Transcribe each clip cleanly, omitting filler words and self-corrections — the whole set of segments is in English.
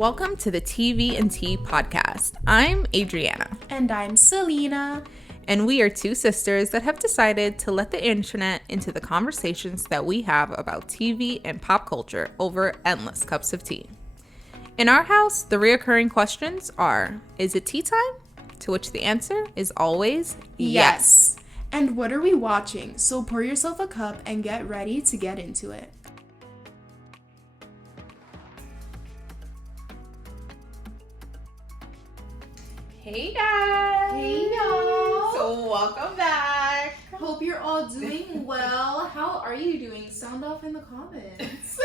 Welcome to the TV and Tea podcast. I'm Adriana. And I'm Selena. And we are two sisters that have decided to let the internet into the conversations that we have about TV and pop culture over endless cups of tea. In our house, the reoccurring questions are, is it tea time? To which the answer is always yes. And what are we watching? So pour yourself a cup and get ready to get into it. Hey guys! Hey y'all! So welcome back! Hope you're all doing well. How are you doing? Sound off in the comments.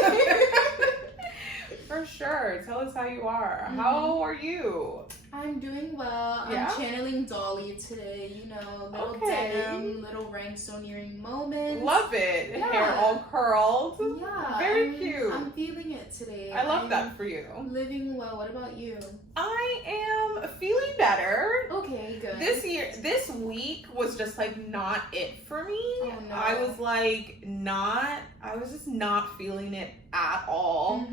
For sure. Tell us how you are. How are you? I'm doing well. Yeah? I'm channeling Dolly today. You know, little denim, little rhinestone earring moment. Love it. Yeah. Hair all curled. Yeah. Very cute. I'm feeling it today. I love that for you. Living well. What about you? I am feeling better. Okay, good. This week was just like not it for me. Oh, no. I was just not feeling it at all.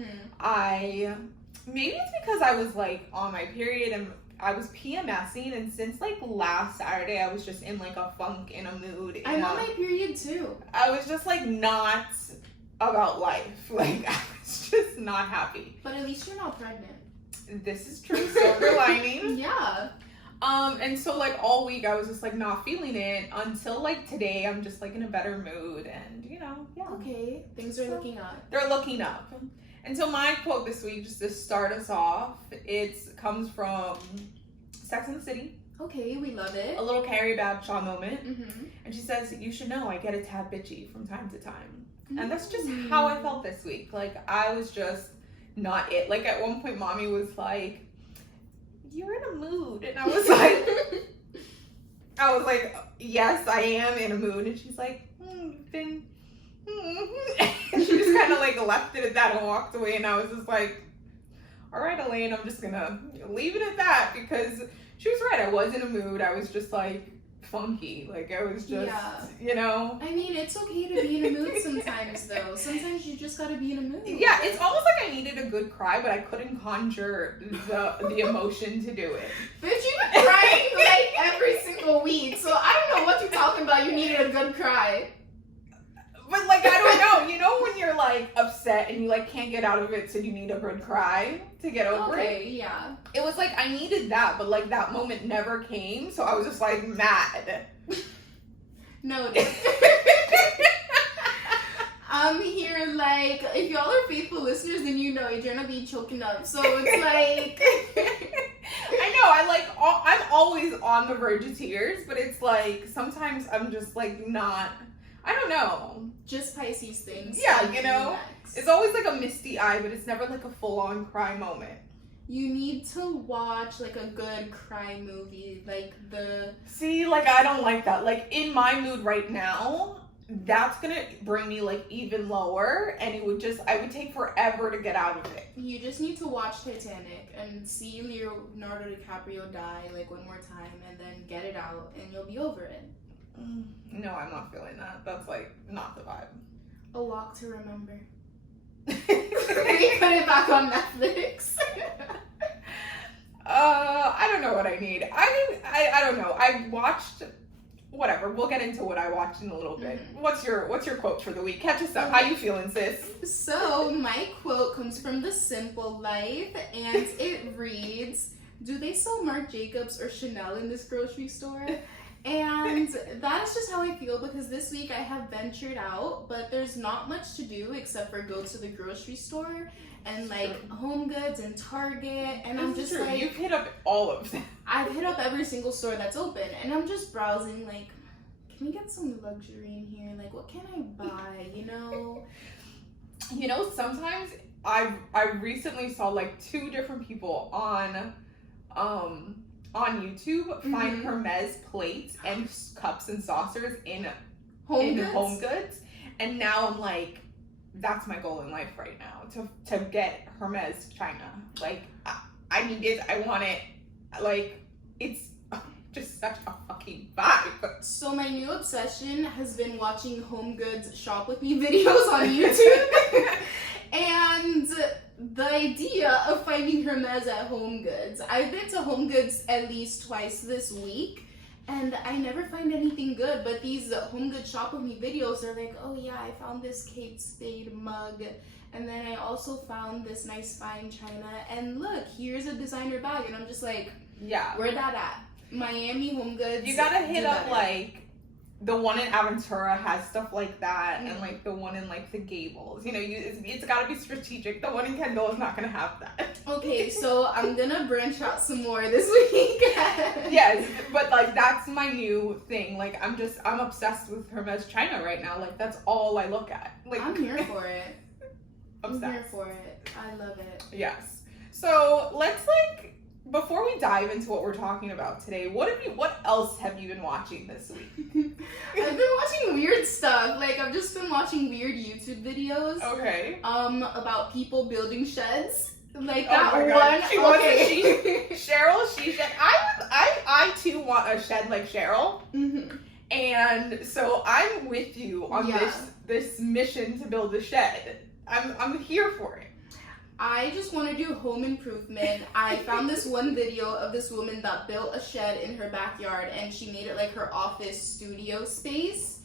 Maybe it's because I was like on my period and I was PMSing, and since like last Saturday I was just in like a funk, in a mood. I'm on my period too. I was just like not about life. Like I was just not happy. But at least you're not pregnant. This is true. Silver lining. Yeah. And so like all week I was just like not feeling it until like today I'm just like in a better mood, and you know, yeah. Okay, things are looking up. They're looking up. And so my quote this week, just to start us off, it comes from Sex and the City. Okay, we love it. A little Carey Bradshaw moment. And she says, "You should know I get a tad bitchy from time to time." And that's just how I felt this week. Like I was just not it. Like at one point mommy was like, "You're in a mood." And I was like, "Yes, I am in a mood." And she's like, and she just kind of like left it at that and walked away, and I was just like, all right, Elaine, I'm just gonna leave it at that, because she was right. I was in a mood. I was just like funky. Like I was just, you know. I mean, it's okay to be in a mood sometimes though. Sometimes you just gotta be in a mood. Yeah, it's almost like I needed a good cry, but I couldn't conjure the emotion to do it. Bitch, you've been crying like every single week, so I don't know what you're talking about. You needed a good cry. But like, I don't know, you know when you're like upset and you like can't get out of it, so you need a good cry to get over it? Yeah. It was like I needed that, but like that moment never came, so I was just like mad. Noted. I'm here like, if y'all are faithful listeners, then you know Adriana be choking up, so it's like... I know, I'm always on the verge of tears, but it's like, sometimes I'm just like not... I don't know. Just Pisces things. Yeah, you know? It's always like a misty eye, but it's never like a full-on cry moment. You need to watch like a good cry movie, like the... See, like I don't like that. Like in my mood right now, that's gonna bring me like even lower, and I would take forever to get out of it. You just need to watch Titanic and see Leonardo DiCaprio die like one more time, and then get it out, and you'll be over it. No, I'm not feeling that. That's like not the vibe. A Walk to Remember. We put it back on Netflix. I don't know what I need. I don't know. I watched whatever. We'll get into what I watched in a little bit. What's your quote for the week? Catch us up. How you feeling, sis? So my quote comes from The Simple Life, and it reads, "Do they sell Marc Jacobs or Chanel in this grocery store?" And that is just how I feel, because this week I have ventured out, but there's not much to do except for go to the grocery store and like Home Goods and Target, and I'm just like, you've hit up all of them. I've hit up every single store that's open, and I'm just browsing like, can we get some luxury in here? Like, what can I buy? You know, sometimes I recently saw like two different people on YouTube find Hermes plates and cups and saucers in Home Goods, and now I'm like, that's my goal in life right now, to get Hermes China. Like I need it, I want it, like it's just such a fucking vibe. So my new obsession has been watching Home Goods shop with me videos on YouTube. And the idea of finding Hermes at Home Goods. I've been to Home Goods at least twice this week, and I never find anything good, but these Home Goods Shop With Me videos are like, oh yeah, I found this Kate Spade mug, and then I also found this nice fine china, and look, here's a designer bag, and I'm just like, yeah, where that at? Miami Home Goods. You gotta hit up, better. like, the one in Aventura has stuff like that, and like the one in like the Gables. You know, it's gotta be strategic. The one in Kendall is not gonna have that. Okay, so I'm gonna branch out some more this week. Yes, but like that's my new thing. Like I'm obsessed with Hermes China right now. Like that's all I look at. Like I'm here for it. Obsessed. I'm here for it. I love it. Yes. So let's before we dive into what we're talking about today, what else have you been watching this week? I've been watching weird stuff. Like I've just been watching weird YouTube videos. Okay. About people building sheds. Like Oh that my one. God. She wants a Okay. Cheryl, shed. I too want a shed like Cheryl. Mm-hmm. And so I'm with you on this mission to build a shed. I'm here for it. I just want to do home improvement. I found this one video of this woman that built a shed in her backyard, and she made it like her office studio space.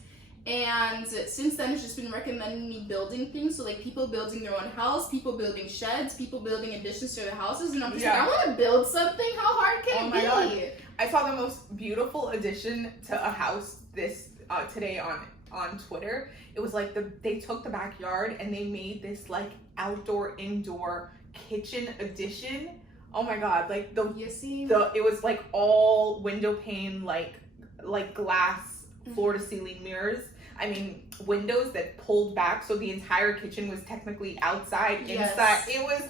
And since then, it's just been recommending me building things. So like people building their own house, people building sheds, people building additions to their houses. And I'm just like, I want to build something. How hard can it be? God. I saw the most beautiful addition to a house today on Twitter. It was like they took the backyard and they made this like outdoor indoor kitchen addition. Oh my God, like it was like all window pane, like glass floor to ceiling mirrors. I mean, windows that pulled back, so the entire kitchen was technically outside, inside. It was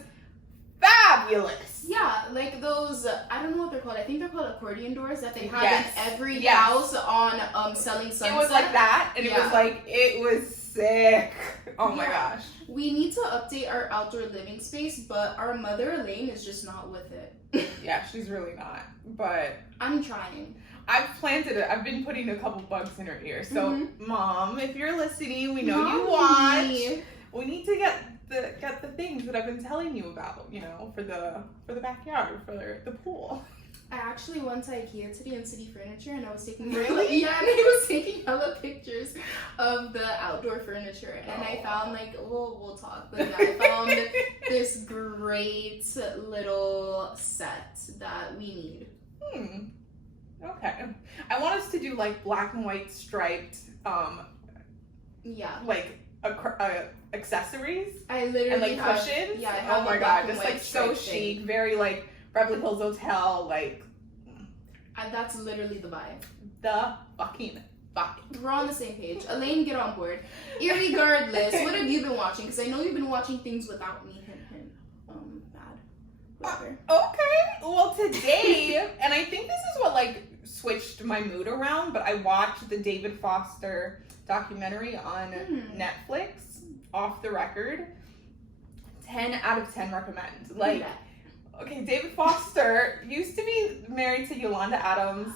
fabulous. Yeah, like those, I don't know what they're called. I think they're called accordion doors that they have in every Yes. house on Selling Sunset. It was like that, and it was sick. Oh my gosh. We need to update our outdoor living space, but our mother Elaine is just not with it. Yeah, she's really not. But I'm trying. I've planted it. I've been putting a couple bugs in her ear. So, Mom, if you're listening, we know you watch. We need to get the things that I've been telling you about, you know, for the backyard, for the pool. I actually went to IKEA today and City Furniture, and I was taking Really? Yeah, and I was taking hella pictures of the outdoor furniture, and I found we'll talk, but yeah, I found this great little set that we need. Okay. I want us to do like black and white striped, like accessories. I literally and like have, cushions. Yeah, I have oh my a God, black and just white like so chic, thing. very like Beverly Hills Hotel, like. That's literally the vibe. The fucking vibe. We're on the same page. Elaine, get on board. Irregardless, what have you been watching? Because I know you've been watching things without me. Bad. Whatever. Okay. Well, today, and I think this is what like switched my mood around, but I watched the David Foster documentary on Netflix, Off the Record. 10 out of 10 recommend. Like, okay, David Foster used to be married to Yolanda Adams,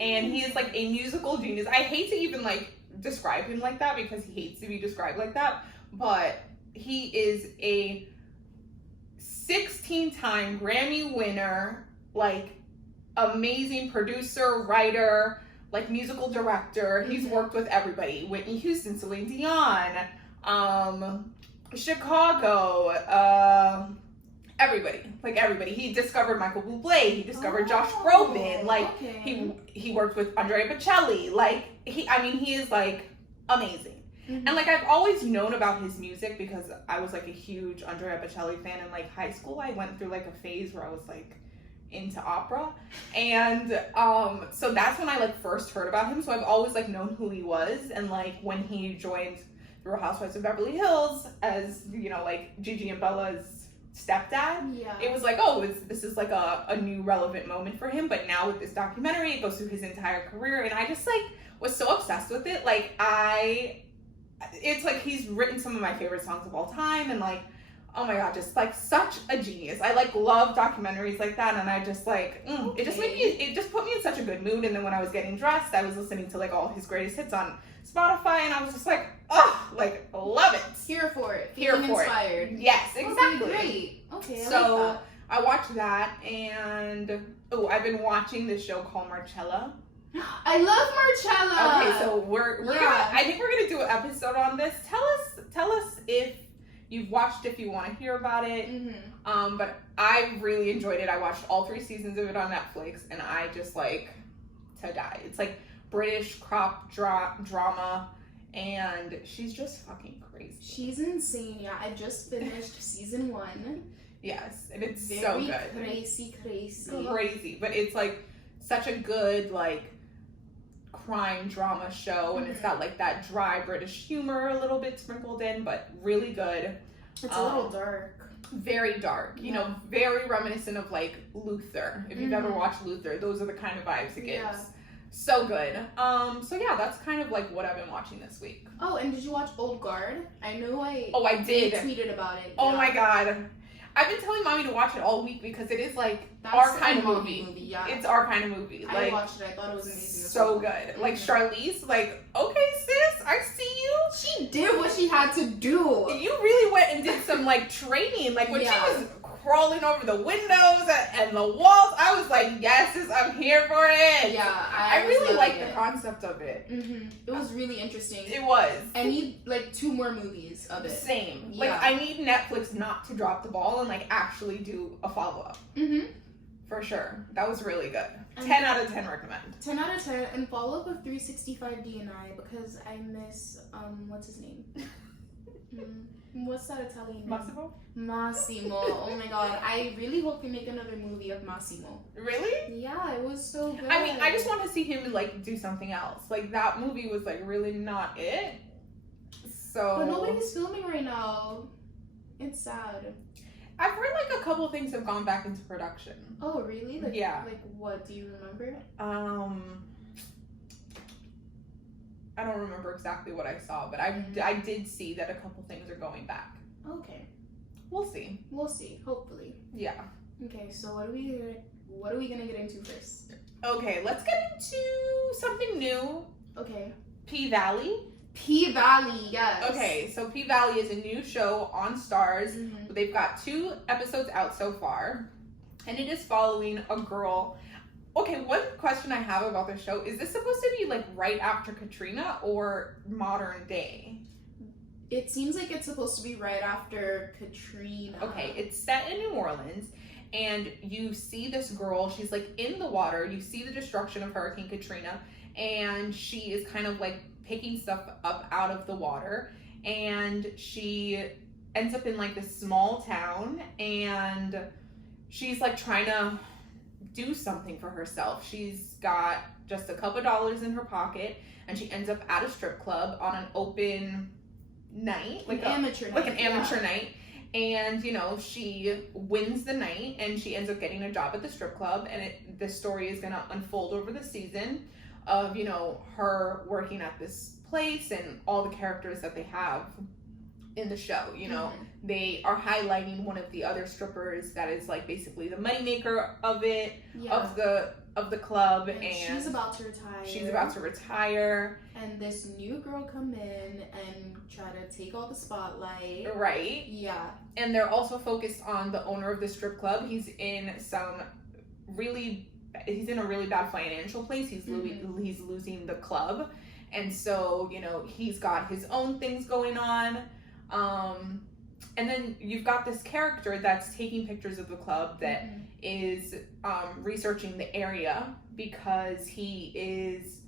and he is like a musical genius. I hate to even like describe him like that because he hates to be described like that, but he is a 16-time Grammy winner, like amazing producer, writer, like musical director. He's worked with everybody: Whitney Houston, Celine Dion, Chicago, everybody. He discovered Michael Bublé. He discovered Josh Groban. Like he worked with Andrea Bocelli. Like he is like amazing. And like I've always known about his music because I was like a huge Andrea Bocelli fan in like high school. I went through like a phase where I was like into opera, and so that's when I like first heard about him. So I've always like known who he was, and like when he joined the Real Housewives of Beverly Hills as, you know, like Gigi and Bella's stepdad, it was like, oh, this is like a new relevant moment for him. But now with this documentary, it goes through his entire career, and I just like was so obsessed with it. Like it's like he's written some of my favorite songs of all time, and like, oh my God, just like such a genius. I like love documentaries like that, and I just like it just put me in such a good mood. And then when I was getting dressed, I was listening to like all his greatest hits on Spotify, and I was just like, oh, like love it. Here for it. Here for inspired. it. Yes, exactly. Okay, great. that, and I've been watching this show called Marcella. I love Marcella. Okay, so we're gonna. I think we're gonna do an episode on this. Tell us if you've watched, if you want to hear about it. Mm-hmm. But I really enjoyed it. I watched all 3 seasons of it on Netflix, and I just like to die. It's like British crop drama, and she's just fucking crazy. She's insane. Yeah, I just finished season 1. Yes, and it's Very so good. Crazy, but it's like such a good like crime drama show, and it's got like that dry British humor a little bit sprinkled in, but really good. It's a little dark. Very dark, you know, very reminiscent of like Luther. If you've ever watched Luther, those are the kind of vibes it gives. Yeah. So good. So yeah, that's kind of like what I've been watching this week. Oh, and did you watch Old Guard? I know I did. tweeted about it. Oh yeah. my god. I've been telling mommy to watch it all week because it is like That's our kind of movie. movie. Yeah. It's our kind of movie. Like, I watched it. I thought it was amazing. So good. Like Charlize, like, okay sis, I see you. She did what she had to do. You really went and did some like training. Like when she was crawling over the windows and the walls, I was like, yes, sis, I'm here for it. Yeah, I really like the concept of it. It was really interesting. It was. I need like 2 more movies of it. Same. Yeah. Like I need Netflix not to drop the ball and like actually do a follow-up. For sure. That was really good. 10 out of 10 recommend. 10 out of 10 and follow-up of 365 D&I because I miss what's his name? What's that Italian name? Massimo. Oh my god. I really hope they make another movie of Massimo. Really? Yeah, it was so good. I mean, I just want to see him like do something else. Like that movie was like really not it. So But nobody's filming right now. It's sad. I've heard like a couple things have gone back into production. Oh really? Like, yeah. Like what? Do you remember? I don't remember exactly what I saw, but I did see that a couple things are going back. Okay. We'll see. We'll see. Hopefully. Yeah. Okay, so what are we gonna get into first? Okay, let's get into something new. Okay. P-Valley. P-Valley, yes. Okay, so P-Valley is a new show on Stars. They've got 2 episodes out so far, and it is following a girl. Okay, one question I have about the show, is this supposed to be like right after Katrina or modern day? It seems like it's supposed to be right after Katrina. Okay, it's set in New Orleans, and you see this girl, she's like in the water, you see the destruction of Hurricane Katrina, and she is kind of like picking stuff up out of the water, and she ends up in like this small town, and she's like trying to do something for herself. She's got just a couple dollars in her pocket, and she ends up at a strip club on an open night, like an amateur night, and you know she wins the night, and she ends up getting a job at the strip club, and the story is gonna unfold over the season of, you know, her working at this place and all the characters that they have in the show. You know, they are highlighting one of the other strippers that is like basically the moneymaker of it, of the club, and she's about to retire. And this new girl come in and try to take all the spotlight. Right. Yeah. And they're also focused on the owner of the strip club. He's in a really bad financial place. He's losing the club. And so, you know, he's got his own things going on. And then you've got this character that's taking pictures of the club that is researching the area because he is,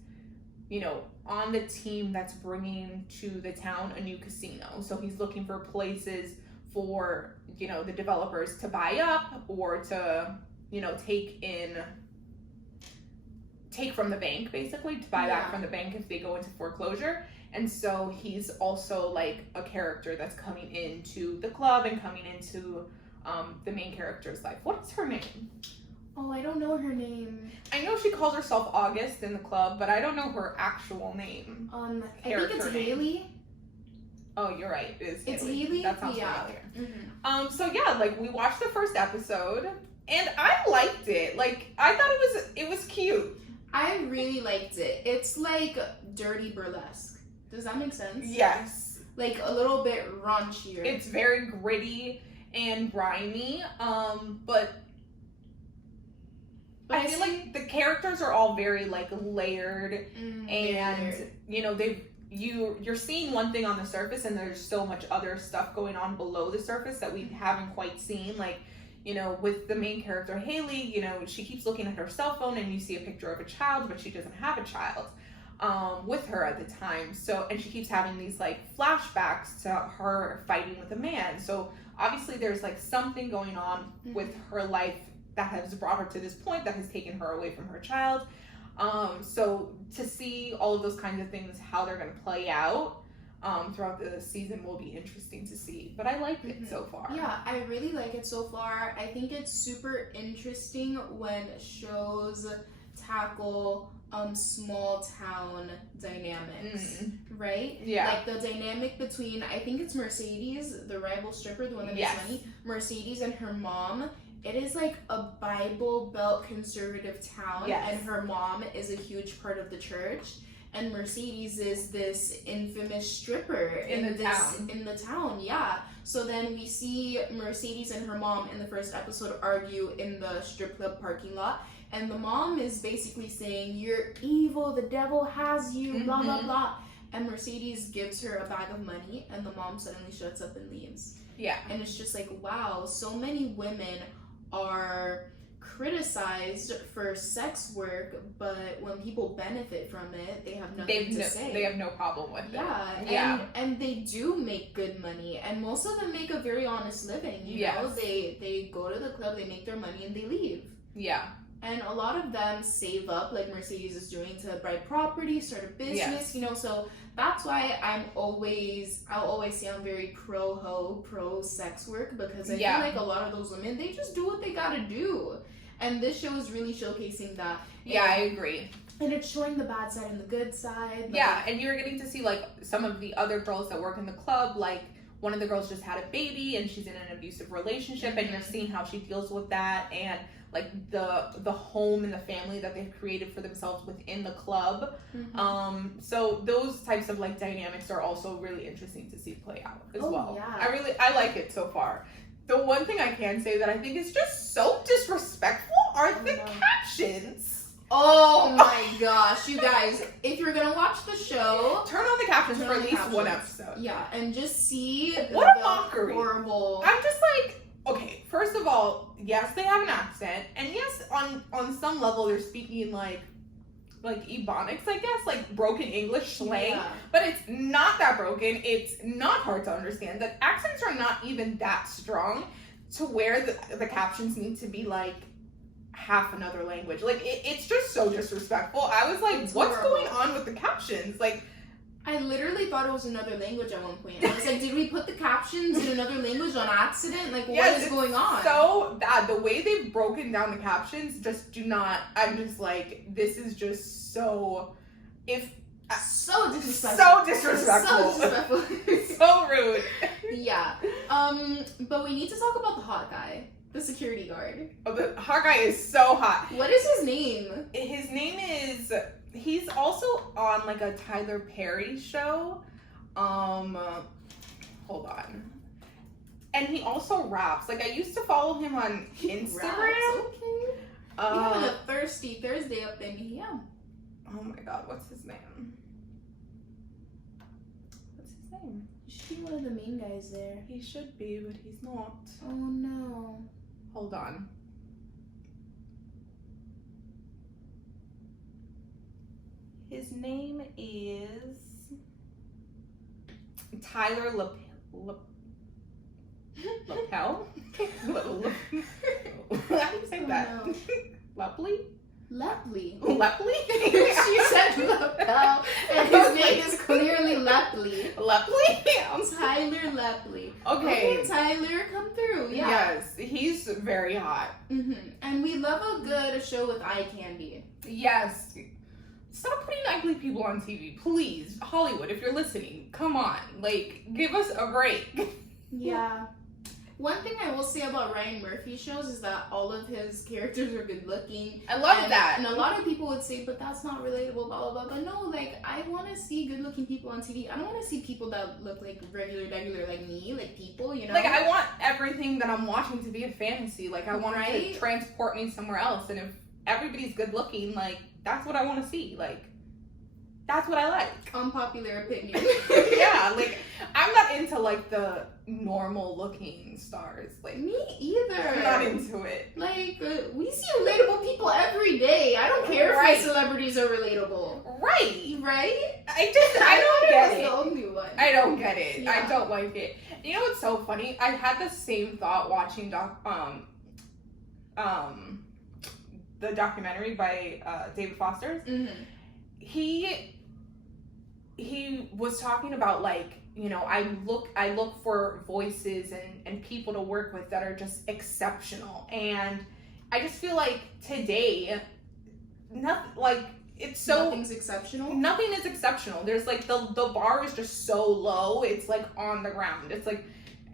you know, on the team that's bringing to the town a new casino. So he's looking for places for, you know, the developers to buy up or to, you know, take from the bank, basically, to buy back from the bank if they go into foreclosure. And so he's also like a character that's coming into the club and coming into the main character's life. What is her name? Oh, I don't know her name. I know she calls herself August in the club, but I don't know her actual name. I think it's Haley. Oh, you're right. It's Haley. That sounds familiar. So yeah, like we watched the first episode, and I liked it. Like I thought it was cute. I really liked it. It's like dirty burlesque. Does that make sense? Yes. Like a little bit raunchier. It's very gritty and grimy, but But I feel like the characters are all very like layered, and you know you're seeing one thing on the surface, and there's so much other stuff going on below the surface that we haven't quite seen. Like, you know, with the main character Haley, you know, she keeps looking at her cell phone and you see a picture of a child, but she doesn't have a child with her at the time. So, and she keeps having these like flashbacks to her fighting with a man. So obviously there's like something going on with her life that has brought her to this point that has taken her away from her child. So to see all of those kinds of things, how they're going to play out throughout the season will be interesting to see. But I like it so far. Yeah, I really like it so far. I think it's super interesting when shows tackle small town dynamics, right? Yeah. Like the dynamic between, I think it's Mercedes, the rival stripper, the one that makes money, Mercedes and her mom. It is like a Bible Belt conservative town, and her mom is a huge part of the church. And Mercedes is this infamous stripper in the town, yeah. So then we see Mercedes and her mom in the first episode argue in the strip club parking lot. And the mom is basically saying, "You're evil, the devil has you, blah, blah, blah." And Mercedes gives her a bag of money, and the mom suddenly shuts up and leaves. Yeah. And it's just like, wow, so many women are criticized for sex work, but when people benefit from it, they have nothing to say. They have no problem with it. Yeah, and they do make good money, and most of them make a very honest living. You know, they go to the club, they make their money, and they leave. Yeah. And a lot of them save up, like Mercedes is doing, to buy property, start a business, you know, so that's why I'll always say I'm very pro sex work, because I feel like a lot of those women, they just do what they gotta do. And this show is really showcasing that. Yeah, I agree. And it's showing the bad side and the good side. Like, yeah, and you're getting to see, like, some of the other girls that work in the club, like, one of the girls just had a baby, and she's in an abusive relationship, and you're seeing how she deals with that, and like the home and the family that they've created for themselves within the club. So those types of like dynamics are also really interesting to see play out as well. Yeah. I like it so far. The one thing I can say that I think is just so disrespectful are the captions. Oh my gosh, you guys, if you're gonna watch the show, turn on the captions for at least one episode. Yeah, and just see what a mockery. Horrible. I'm just like, okay, first of all, yes, they have an accent, and yes, on some level they're speaking like Ebonics, I guess, like broken English slang, but it's not that broken. It's not hard to understand. The accents are not even that strong to where the captions need to be like half another language. Like it's just so disrespectful. I was like, what's going on with the captions? Like, I literally thought it was another language at one point. I was like, did we put the captions in another language on accident? Like, what is going on? So bad. The way they've broken down the captions just do not. I'm just like, this is just so. So disrespectful. So disrespectful. So disrespectful. So rude. Yeah. But we need to talk about the hot guy. The security guard. Oh, the hot guy is so hot. What is his name? His name is... He's also on like a Tyler Perry show. Hold on. And he also raps. Like I used to follow him on Instagram. Raps, okay. We having a thirsty Thursday up in here. Oh my god, what's his name? What's his name? He should be one of the main guys there. He should be, but he's not. Oh no. Hold on. His name is Tyler Lapel? How do you say that? No. Lepley? Lepley. Lepley? She said Lapel, and his name is clearly Lepley. Lepley? Tyler Lepley. Okay, Tyler, come through. Yeah. Yes, he's very hot. And we love a good show with eye candy. Yes. Stop putting ugly people on TV, please. Hollywood, if you're listening, come on. Like, give us a break. Yeah. One thing I will say about Ryan Murphy's shows is that all of his characters are good looking. I love that. And a lot of people would say, but that's not relatable, blah, blah, blah. But no, like, I want to see good looking people on TV. I don't want to see people that look like regular like me, like people, you know? Like, I want everything that I'm watching to be a fantasy. Like, I want it to transport me somewhere else. And if everybody's good looking, like, that's what I want to see. Like, that's what I like. Unpopular opinion. Yeah, like, I'm not into, like, the normal looking stars. Like, Me either. I'm not into it. Like, we see relatable people every day. I don't care if my celebrities are relatable. Right. Right? I don't get it. The only one. I don't get it. Yeah. I don't like it. You know what's so funny? I had the same thought watching the documentary by David Foster's. Mm-hmm. He was talking about, like, you know, I look for voices and people to work with that are just exceptional, and I just feel like today, Nothing's exceptional. Nothing is exceptional. There's like the bar is just so low. It's like on the ground. It's like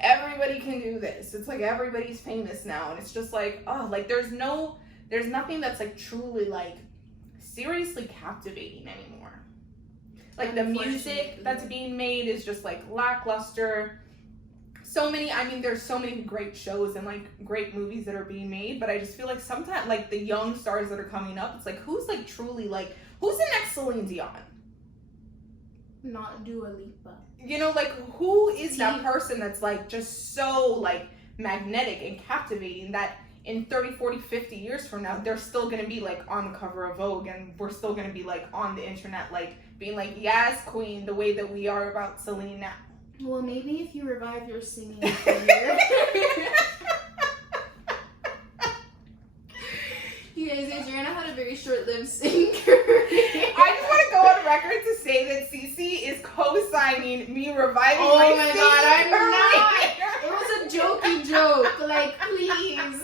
everybody can do this. It's like everybody's famous now, and it's just like, oh, like there's nothing that's like truly like seriously captivating anymore. Like the music that's being made is just like lackluster. There's so many great shows and like great movies that are being made, but I just feel like sometimes like the young stars that are coming up, it's like who's like truly like, who's the next Celine Dion? Not Dua Lipa. You know, like who is that person that's like just so like magnetic and captivating that in 30, 40, 50 years from now, they're still going to be like on the cover of Vogue, and we're still going to be like on the internet, like being like, yes, queen, the way that we are about Celine now. Well, maybe if you revive your singing career. You guys, Adriana had a very short-lived singing career. I just want to go on record to say that Cece is co-signing me reviving my Oh my god, I'm career. not. It was a jokey joke. Like, please.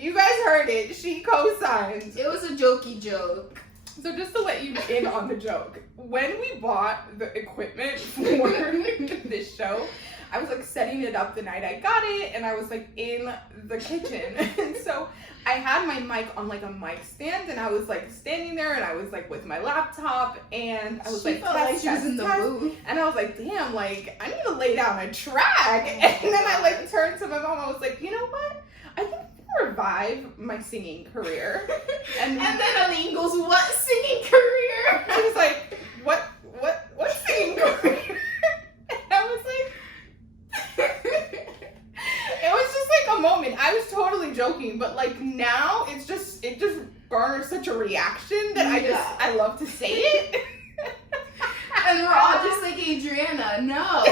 You guys heard it. She co-signed. It was a jokey joke. So just to let you in on the joke, when we bought the equipment for this show, I was like setting it up the night I got it, and I was like in the kitchen. And so I had my mic on like a mic stand, and I was like standing there, and I was like with my laptop, and I was she like, felt like she was in the booth. And I was like, damn, like I need to lay down a track. And then I like turned to my mom. I was like, you know what? I think I'm gonna revive my singing career. And then Aline goes, what singing career? She was like, what singing career? And I was like, it was just like a moment. I was totally joking, but like now it just garners such a reaction that I love to say it. And we're all just like, Adriana, no.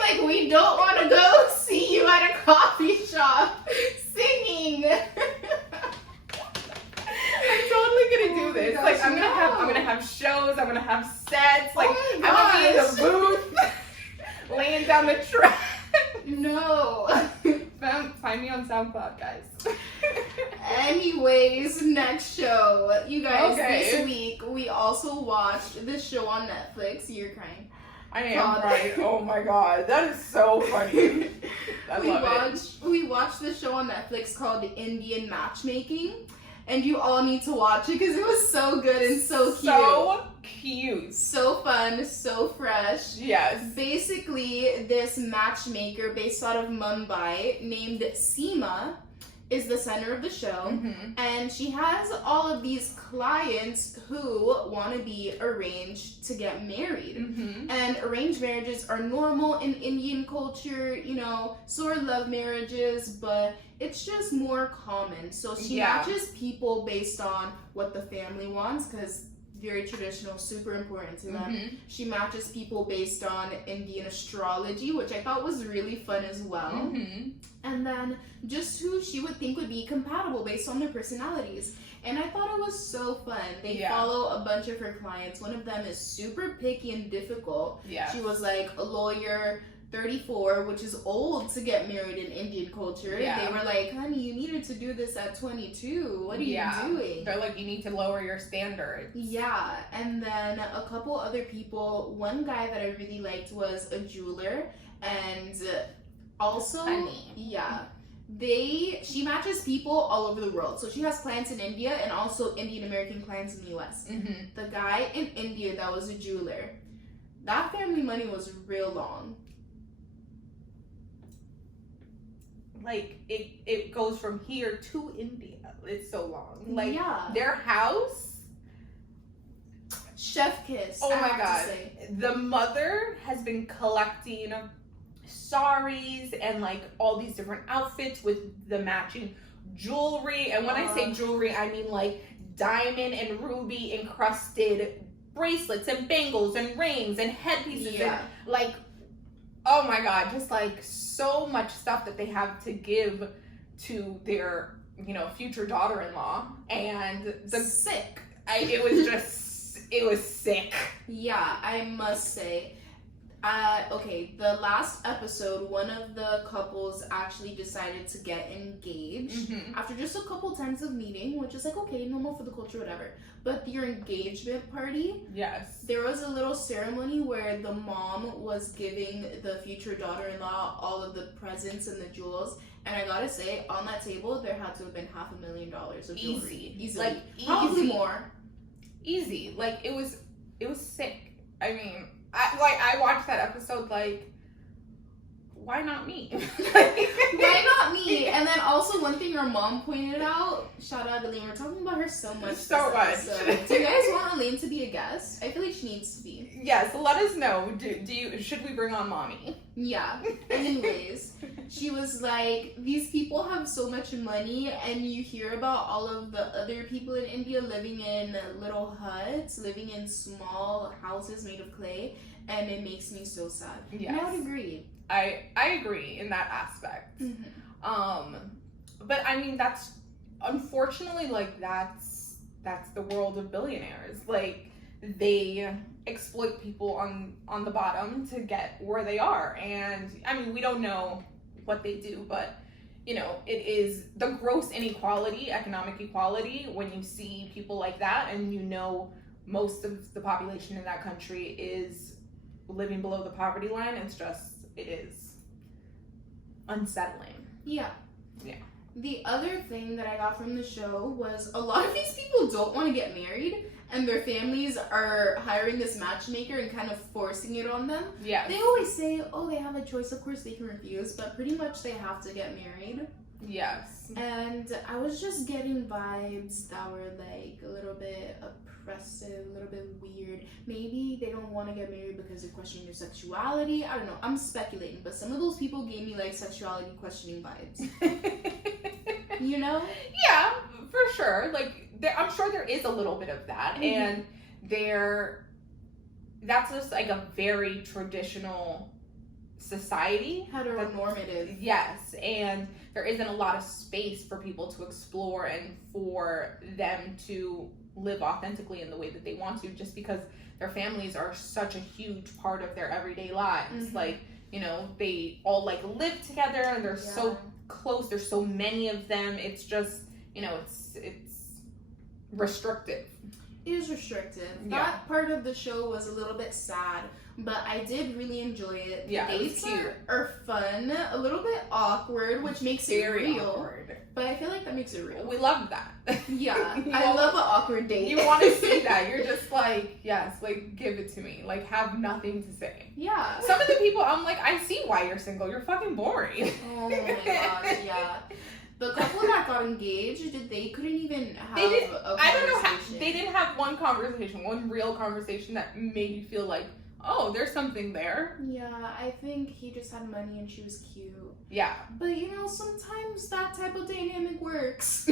Like, we don't want to go see you at a coffee shop singing. I'm totally gonna do this. Gosh, like I'm gonna have shows. I'm gonna have sets. Like I'm gonna be in the booth, laying down the track. No. Find me on SoundCloud, guys. Anyways, next show. You guys, Okay. This week we also watched this show on Netflix. You're crying. I am right. Oh my god, that is so funny. We watched this show on Netflix called Indian Matchmaking, and you all need to watch it because it was so good and so cute. So cute. So fun, so fresh. Yes. Basically, this matchmaker based out of Mumbai named Seema is the center of the show, and she has all of these clients who want to be arranged to get married. And arranged marriages are normal in Indian culture, you know, sort of love marriages, but it's just more common. So she matches people based on what the family wants, because very traditional, super important to them. She matches people based on Indian astrology, which I thought was really fun as well. And then just who she would think would be compatible based on their personalities. And I thought it was so fun. They follow a bunch of her clients. One of them is super picky and difficult. She was like a lawyer, 34, which is old to get married in Indian culture. They were like, honey, you needed to do this at 22. What are you doing? They're like, you need to lower your standards. Yeah, and then a couple other people. One guy that I really liked was a jeweler, and also, she matches people all over the world. So she has clients in India and also Indian American clients in the US. The guy in India that was a jeweler, that family money was real long. like it goes from here to India. It's so long. Like yeah. their house, chef kiss. oh I my have to god, say. the mother has been collecting saris and like all these different outfits with the matching jewelry. And when I say jewelry, I mean like diamond and ruby encrusted bracelets and bangles and rings and headpieces and like, oh my god, just like so much stuff that they have to give to their, you know, future daughter-in-law. And sick. It was sick. Yeah, I must say. Okay, the last episode, one of the couples actually decided to get engaged after just a couple times of meeting, which is like, okay, normal for the culture, whatever. But your engagement party, yes, there was a little ceremony where the mom was giving the future daughter-in-law all of the presents and the jewels. And I gotta say, on that table, there had to have been $500,000 of jewelry. Easily. Like, probably more. Easy. Like, it was sick. I mean, I watched that episode like, why not me? Why not me? And then also one thing our mom pointed out, shout out to Elaine, we're talking about her so much. So much. Do you guys want Elaine to be a guest? I feel like she needs to be. Yes, let us know. Should we bring on mommy? Yeah. Anyways, she was like, these people have so much money, and you hear about all of the other people in India living in little huts, living in small houses made of clay, and it makes me so sad. Yes. And I would agree. I agree in that aspect. But I mean, that's unfortunately like that's the world of billionaires. Like, they exploit people on the bottom to get where they are. And I mean, we don't know what they do, but you know, it is the gross inequality, economic equality, when you see people like that, and you know most of the population in that country is living below the poverty line. It is unsettling. Yeah. Yeah. The other thing that I got from the show was a lot of these people don't want to get married, and their families are hiring this matchmaker and kind of forcing it on them. Yeah. They always say, oh, they have a choice. Of course they can refuse, but pretty much they have to get married. Yes. And I was just getting vibes that were like a little bit oppressive, a little bit weird. Maybe they don't want to get married because they're questioning their sexuality. I don't know. I'm speculating, but some of those people gave me like sexuality questioning vibes. You know? Yeah, for sure. Like, I'm sure there is a little bit of that, and that's just like a very traditional society. Heteronormative. Yes, and there isn't a lot of space for people to explore and for them to live authentically in the way that they want to, just because their families are such a huge part of their everyday lives. Like, you know, they all like live together, and they're so close. There's so many of them. It's just, you know, it's restrictive. It is restrictive. Yeah. That part of the show was a little bit sad, but I did really enjoy it. The dates are fun, a little bit awkward, which makes it real. Awkward. But I feel like that makes it real. We love that. Yeah, I love an awkward date. You want to see that. You're just like, yes, like, give it to me. Like, have nothing to say. Yeah. Some of the people, I'm like, I see why you're single. You're fucking boring. Oh my god, yeah. The couple that got engaged, they couldn't even have a conversation. I don't know how, they didn't have one real conversation that made you feel like, oh, there's something there. Yeah, I think he just had money and she was cute. Yeah. But you know, sometimes that type of dynamic works.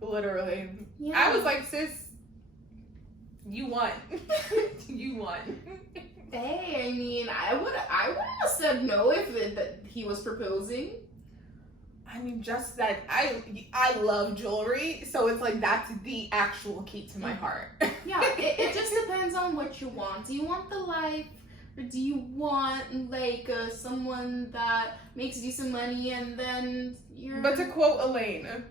Literally. Yeah. I was like, sis, you won. You won. Hey, I mean, I would have said no if he was proposing. I mean, just that I love jewelry, so it's like that's the actual key to my heart. Yeah, it just depends on what you want. Do you want the life, or do you want like someone that makes decent money and then you're... But to quote Elaine,